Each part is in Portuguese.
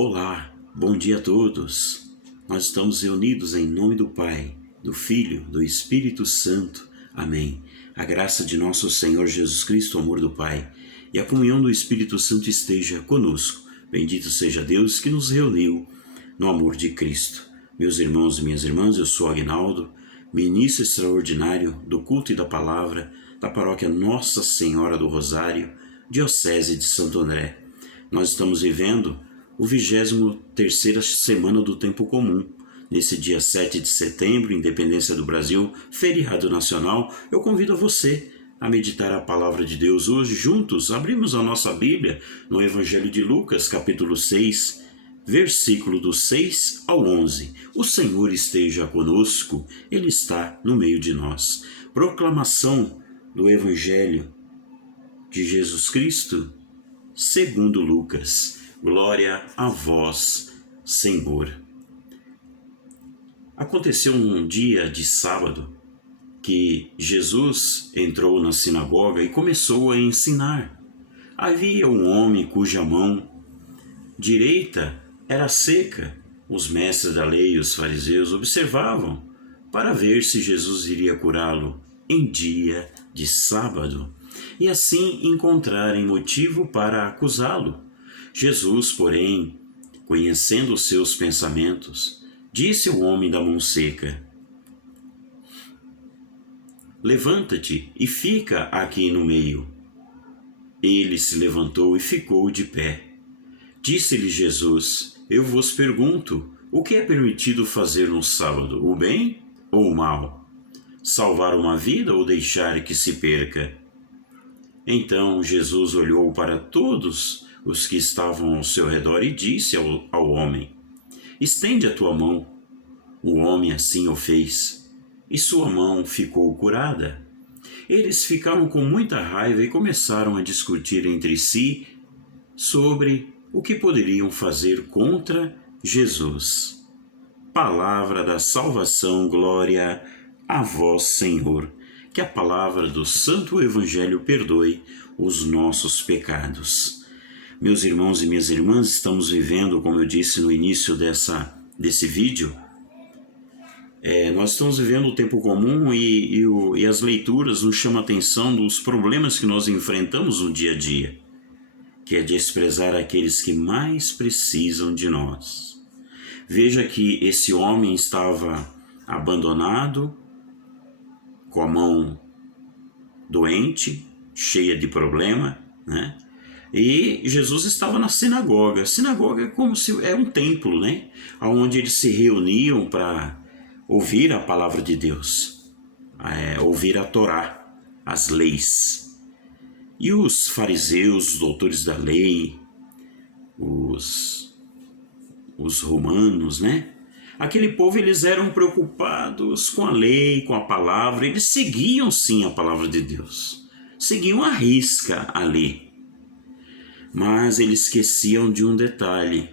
Olá, bom dia a todos. Nós estamos reunidos em nome do Pai, do Filho, do Espírito Santo. Amém. A graça de nosso Senhor Jesus Cristo, o amor do Pai e a comunhão do Espírito Santo esteja conosco. Bendito seja Deus que nos reuniu no amor de Cristo. Meus irmãos e minhas irmãs, eu sou Aguinaldo, ministro extraordinário do culto e da palavra da paróquia Nossa Senhora do Rosário, Diocese de Santo André. Nós estamos vivendo o 23ª semana do tempo comum. Nesse dia 7 de setembro, Independência do Brasil, feriado nacional, eu convido a você a meditar a palavra de Deus hoje. Juntos, abrimos a nossa Bíblia no Evangelho de Lucas, capítulo 6, versículo do 6 ao 11. O Senhor esteja conosco, Ele está no meio de nós. Proclamação do Evangelho de Jesus Cristo, segundo Lucas. Glória a vós, Senhor. Aconteceu um dia de sábado que Jesus entrou na sinagoga e começou a ensinar. Havia um homem cuja mão direita era seca. Os mestres da lei e os fariseus observavam para ver se Jesus iria curá-lo em dia de sábado e assim encontrarem motivo para acusá-lo. Jesus, porém, conhecendo os seus pensamentos, disse ao homem da mão seca: levanta-te e fica aqui no meio. Ele se levantou e ficou de pé. Disse-lhe Jesus: eu vos pergunto, o que é permitido fazer no sábado, o bem ou o mal? Salvar uma vida ou deixar que se perca? Então Jesus olhou para todos os que estavam ao seu redor e disse ao homem: estende a tua mão. O homem assim o fez, e sua mão ficou curada. Eles ficaram com muita raiva e começaram a discutir entre si sobre o que poderiam fazer contra Jesus. Palavra da salvação, glória a vós, Senhor. Que a palavra do Santo Evangelho perdoe os nossos pecados. Meus irmãos e minhas irmãs, estamos vivendo, como eu disse no início desse vídeo, nós estamos vivendo o tempo comum e as leituras nos chamam a atenção dos problemas que nós enfrentamos no dia a dia, que é desprezar aqueles que mais precisam de nós. Veja que esse homem estava abandonado, com a mão doente, cheia de problema, né? E Jesus estava na sinagoga. A sinagoga é como se é um templo, né? Onde eles se reuniam para ouvir a palavra de Deus, ouvir a Torá, as leis. E os fariseus, os doutores da lei, os romanos, né? Aquele povo, eles eram preocupados com a lei, com a palavra. Eles seguiam sim a palavra de Deus, seguiam à risca a lei. Mas eles esqueciam de um detalhe: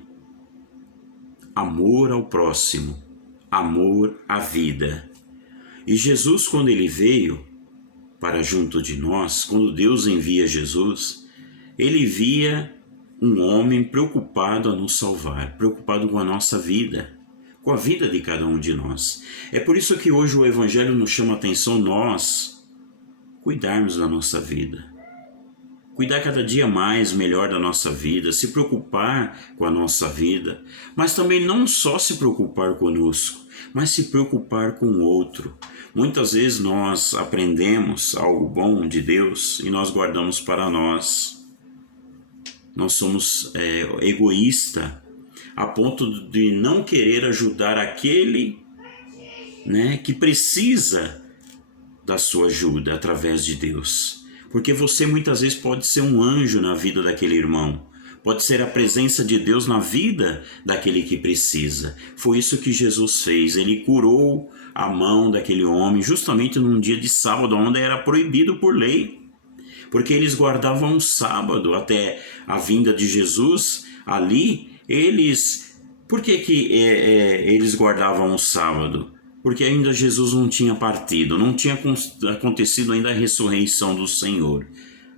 amor ao próximo, amor à vida. E Jesus, quando ele veio para junto de nós, quando Deus envia Jesus, ele via um homem preocupado a nos salvar, preocupado com a nossa vida, com a vida de cada um de nós. É por isso que hoje o Evangelho nos chama a atenção, nós cuidarmos da nossa vida. Cuidar cada dia mais, melhor da nossa vida, se preocupar com a nossa vida, mas também não só se preocupar conosco, mas se preocupar com o outro. Muitas vezes nós aprendemos algo bom de Deus e nós guardamos para nós. Nós somos egoístas a ponto de não querer ajudar aquele, né, que precisa da sua ajuda através de Deus. Porque você muitas vezes pode ser um anjo na vida daquele irmão, pode ser a presença de Deus na vida daquele que precisa. Foi isso que Jesus fez. Ele curou a mão daquele homem justamente num dia de sábado, onde era proibido por lei, porque eles guardavam o sábado até a vinda de Jesus. Ali por que eles guardavam o sábado? Porque ainda Jesus não tinha partido, não tinha acontecido ainda a ressurreição do Senhor.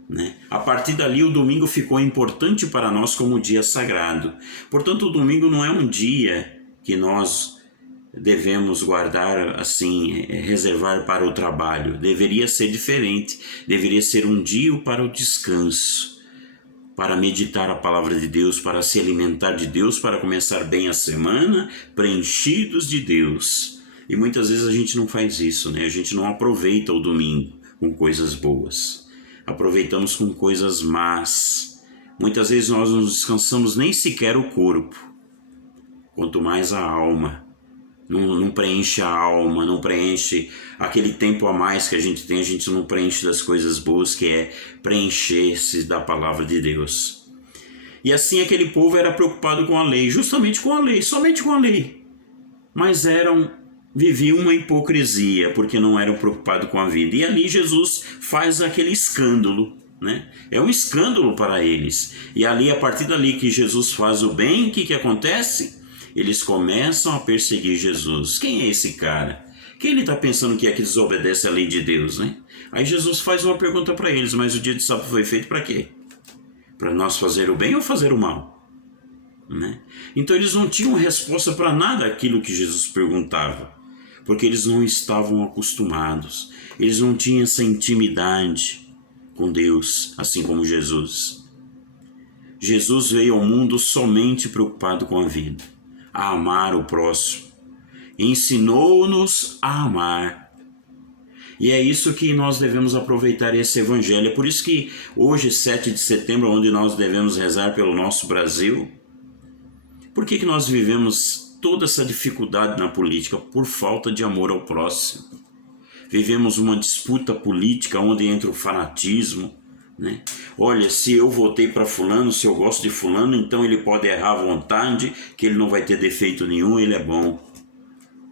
né? A partir dali o domingo ficou importante para nós como dia sagrado. Portanto, o domingo não é um dia que nós devemos guardar assim, reservar para o trabalho. Deveria ser diferente, deveria ser um dia para o descanso, para meditar a palavra de Deus, para se alimentar de Deus, para começar bem a semana, preenchidos de Deus. E muitas vezes a gente não faz isso, né? A gente não aproveita o domingo com coisas boas. Aproveitamos com coisas más. Muitas vezes nós não descansamos nem sequer o corpo, quanto mais a alma. Não preenche a alma, não preenche aquele tempo a mais que a gente tem, a gente não preenche das coisas boas, que é preencher-se da palavra de Deus. E assim aquele povo era preocupado com a lei, justamente com a lei, somente com a lei. Mas viviam uma hipocrisia, porque não eram preocupados com a vida. E ali Jesus faz aquele escândalo, né? É um escândalo para eles. E ali, a partir dali que Jesus faz o bem, o que acontece? Eles começam a perseguir Jesus. Quem é esse cara? Quem ele está pensando que é que desobedece a lei de Deus, né? Aí Jesus faz uma pergunta para eles, mas o dia de sábado foi feito para quê? Para nós fazer o bem ou fazer o mal? Né? Então eles não tinham resposta para nada aquilo que Jesus perguntava, porque eles não estavam acostumados, eles não tinham essa intimidade com Deus, assim como Jesus. Jesus veio ao mundo somente preocupado com a vida, a amar o próximo, ensinou-nos a amar. E é isso que nós devemos aproveitar esse evangelho. É por isso que hoje, 7 de setembro, onde nós devemos rezar pelo nosso Brasil, por que nós vivemos toda essa dificuldade na política? Por falta de amor ao próximo. Vivemos uma disputa política onde entra o fanatismo, né? Olha, se eu votei para fulano, se eu gosto de fulano, então ele pode errar à vontade, que ele não vai ter defeito nenhum, ele é bom.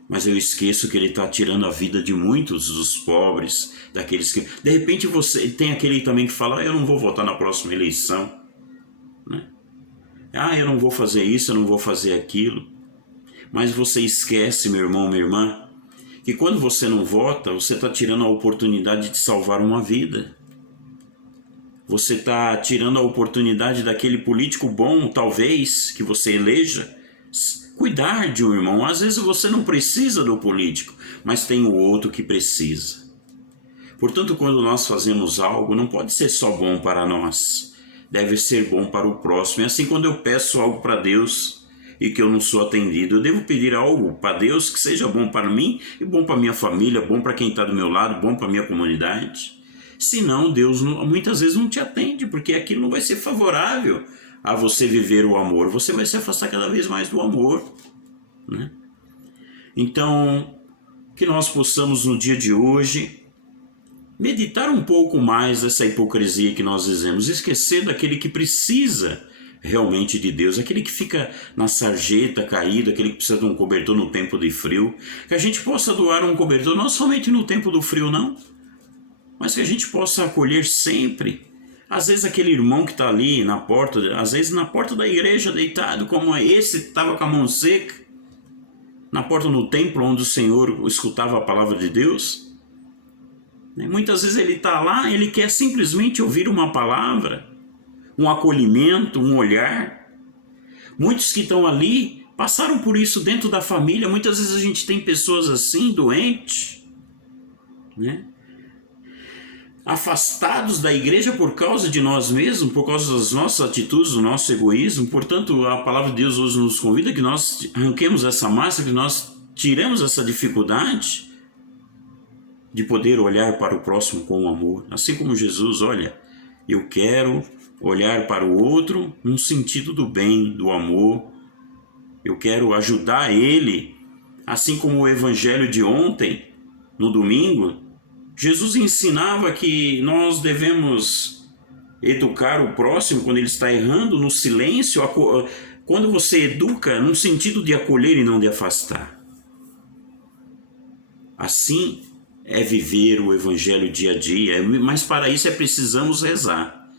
Mas eu esqueço que ele está tirando a vida de muitos dos pobres, daqueles que... De repente você tem aquele também que fala, eu não vou votar na próxima eleição, né? Eu não vou fazer isso, eu não vou fazer aquilo. Mas você esquece, meu irmão, minha irmã, que quando você não vota, você está tirando a oportunidade de salvar uma vida. Você está tirando a oportunidade daquele político bom, talvez, que você eleja, cuidar de um irmão. Às vezes você não precisa do político, mas tem o outro que precisa. Portanto, quando nós fazemos algo, não pode ser só bom para nós, deve ser bom para o próximo. É assim, quando eu peço algo para Deus e que eu não sou atendido, eu devo pedir algo para Deus que seja bom para mim e bom para minha família, bom para quem está do meu lado, bom para minha comunidade. Senão Deus muitas vezes não te atende, porque aquilo não vai ser favorável a você viver o amor. Você vai se afastar cada vez mais do amor, né? Então, que nós possamos no dia de hoje meditar um pouco mais essa hipocrisia que nós dizemos, esquecer daquele que precisa realmente de Deus, aquele que fica na sarjeta caído, aquele que precisa de um cobertor no tempo de frio, que a gente possa doar um cobertor não somente no tempo do frio, não, mas que a gente possa acolher sempre. Às vezes aquele irmão que está ali na porta, às vezes na porta da igreja deitado, como esse estava com a mão seca, na porta do templo onde o Senhor escutava a palavra de Deus. Muitas vezes ele está lá, ele quer simplesmente ouvir uma palavra, um acolhimento, um olhar. Muitos que estão ali passaram por isso dentro da família. Muitas vezes a gente tem pessoas assim, doentes, né? Afastados da igreja por causa de nós mesmos, por causa das nossas atitudes, do nosso egoísmo. Portanto, a palavra de Deus hoje nos convida que nós arranquemos essa máscara, que nós tiremos essa dificuldade de poder olhar para o próximo com amor. Assim como Jesus, olha, eu quero olhar para o outro no sentido do bem, do amor. Eu quero ajudar ele, assim como o evangelho de ontem, no domingo, Jesus ensinava que nós devemos educar o próximo quando ele está errando, no silêncio, quando você educa no sentido de acolher e não de afastar. Assim é viver o evangelho dia a dia, mas para isso precisamos rezar,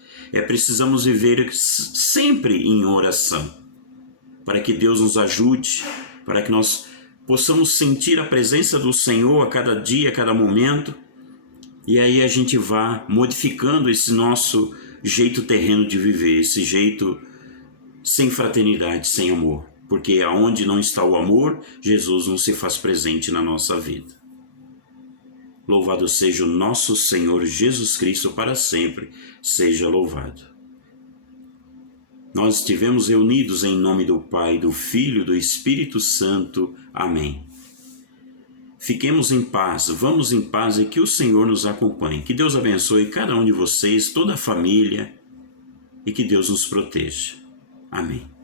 precisamos viver sempre em oração, para que Deus nos ajude, para que nós possamos sentir a presença do Senhor a cada dia, a cada momento, E aí a gente vai modificando esse nosso jeito terreno de viver, esse jeito sem fraternidade, sem amor. Porque aonde não está o amor, Jesus não se faz presente na nossa vida. Louvado seja o nosso Senhor Jesus Cristo para sempre, seja louvado. Nós estivemos reunidos em nome do Pai, do Filho e do Espírito Santo. Amém. Fiquemos em paz, vamos em paz e que o Senhor nos acompanhe. Que Deus abençoe cada um de vocês, toda a família, e que Deus nos proteja. Amém.